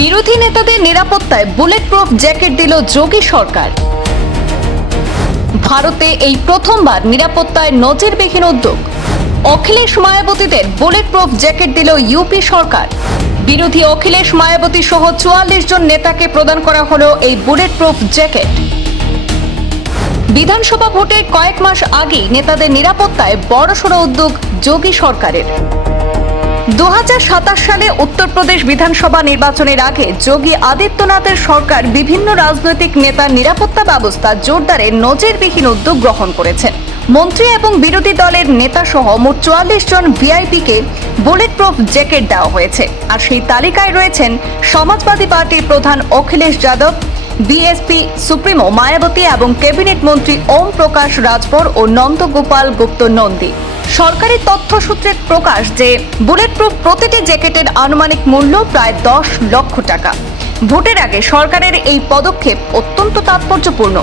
বিরোধী নেতাদের নিরাপত্তায় বুলেট প্রুফ জ্যাকেট দিল যোগী সরকার। ভারতে এই প্রথমবার নিরাপত্তায় নজিরবিহীন উদ্যোগ। অখিলেশ মায়াবতীদের বুলেট প্রুফ জ্যাকেট দিল ইউপি সরকার। বিরোধী অখিলেশ মায়াবতী সহ ৪৪ জন নেতাকে প্রদান করা হলো এই বুলেট প্রুফ জ্যাকেট। বিধানসভা ভোটের কয়েক মাস আগেই নেতাদের নিরাপত্তায় বড়সড় উদ্যোগ যোগী সরকারের। 2027 সালে উত্তরপ্রদেশ বিধানসভা নির্বাচনের আগে যোগী আদিত্যনাথের সরকার বিভিন্ন রাজনৈতিক নেতার নিরাপত্তা ব্যবস্থা জোরদারে নজিরবিহীন উদ্যোগ গ্রহণ করেছেন। মন্ত্রী এবং বিরোধী দলের নেতা সহ মোট ৪৪ জন ভিআইপিকে বুলেট প্রুফ জ্যাকেট দেওয়া হয়েছে। আর সেই তালিকায় রয়েছেন সমাজবাদী পার্টির প্রধান অখিলেশ যাদব, বিএসপি সুপ্রিমো মায়াবতী এবং ক্যাবিনেট মন্ত্রী ওম প্রকাশ রাজভর ও নন্দগোপাল গুপ্ত নন্দী। সরকারি তথ্য সূত্রে প্রকাশ যে বুলেট প্রুফ প্রতিটি জ্যাকেটের আনুমানিক মূল্য প্রায় 10 লক্ষ টাকা। ভোটের আগে সরকারের এই পদক্ষেপ অত্যন্ত তাৎপর্যপূর্ণ,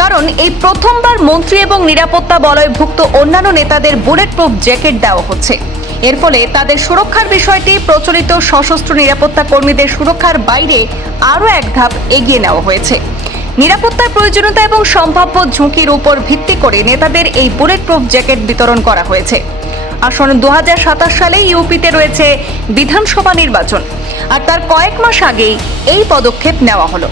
কারণ এই প্রথমবার মন্ত্রী এবং নিরাপত্তা বলয়ভুক্ত অন্যান্য নেতাদের বুলেট প্রুফ জ্যাকেট দেওয়া হচ্ছে। এর ফলে তাদের সুরক্ষার বিষয়টি প্রচলিত সশস্ত্র নিরাপত্তা কর্মীদের সুরক্ষার বাইরে আরও এক ধাপ এগিয়ে নেওয়া হয়েছে। নিরাপত্তার প্রয়োজনীয়তা এবং সম্ভাব্য ঝুঁকির উপর ভিত্তি করে নেতাদের এই বুলেট প্রুফ জ্যাকেট বিতরণ করা হয়েছে। আসন্ন 2027 সালে ইউপিতে রয়েছে বিধানসভা নির্বাচন, আর তার কয়েক মাস আগেই এই পদক্ষেপ নেওয়া হলো।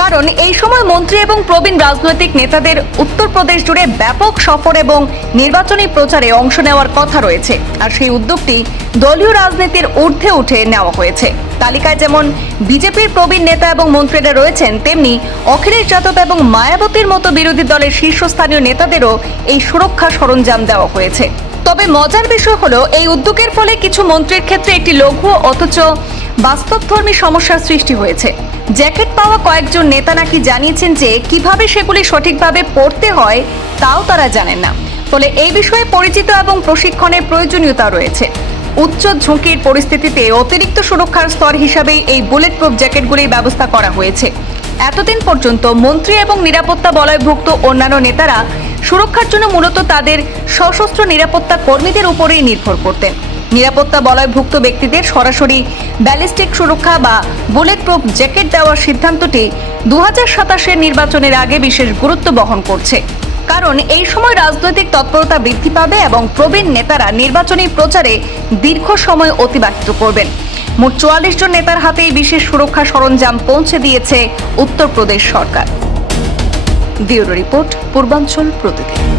কারণ এই সময় মন্ত্রী এবং প্রবীণ রাজনৈতিক নেতাদের উত্তরপ্রদেশ জুড়ে ব্যাপক সফর এবং নির্বাচনী প্রচারে অংশ নেওয়ার কথা রয়েছে। আর সেই উদ্যোগটি দলীয় রাজনীতির ঊর্ধ্বে উঠে নেওয়া হয়েছে। তালিকায় যেমন বিজেপির প্রবীণ নেতা এবং মন্ত্রীরা রয়েছেন, তেমনি অখিলেশ যাদব এবং মায়াবতীর মতো বিরোধী দলের শীর্ষস্থানীয় নেতাদেরও এই সুরক্ষা সরঞ্জাম দেওয়া হয়েছে। তবে মজার বিষয় হলো, এই উদ্যোগের ফলে কিছু মন্ত্রীর ক্ষেত্রে একটি লঘু অথচ বাস্তবধর্মী সমস্যার সৃষ্টি হয়েছে। জ্যাকেট পাওয়া কয়েকজন নেতা নাকি জানিয়েছেন যে কিভাবে সেগুলি সঠিকভাবে পরতে হয় তাও তারা জানেন না। ফলে এই বিষয়ে পরিচিত এবং প্রশিক্ষণের প্রয়োজনীয়তা রয়েছে। উচ্চ ঝুঁকির পরিস্থিতিতে অতিরিক্ত সুরক্ষার স্তর হিসাবেই এই বুলেট প্রুফ জ্যাকেটগুলির ব্যবস্থা করা হয়েছে। এতদিন পর্যন্ত মন্ত্রী এবং নিরাপত্তা বলয়ভুক্ত অন্যান্য নেতারা সুরক্ষার জন্য মূলত তাদের সশস্ত্র নিরাপত্তা কর্মীদের উপরেই নির্ভর করতেন। নিরাপত্তা বলয়ভুক্ত ব্যক্তিদের সরাসরি ব্যালিস্টিক সুরক্ষা বা বুলেট প্রুফ জ্যাকেট দেওয়ার সিদ্ধান্তটি 2027 নির্বাচনের আগে বিশেষ গুরুত্ব বহন করছে। কারণ এই সময় রাজনৈতিক তৎপরতা বৃদ্ধি পাবে এবং প্রবীণ নেতারা নির্বাচনী প্রচারে দীর্ঘ সময় অতিবাহিত করবেন। মোট 44 জন নেতার হাতেই বিশেষ সুরক্ষা সরঞ্জাম পৌঁছে দিয়েছে উত্তরপ্রদেশ সরকার। ব্যুরো রিপোর্ট, পূর্বাঞ্চল প্রতিদিন।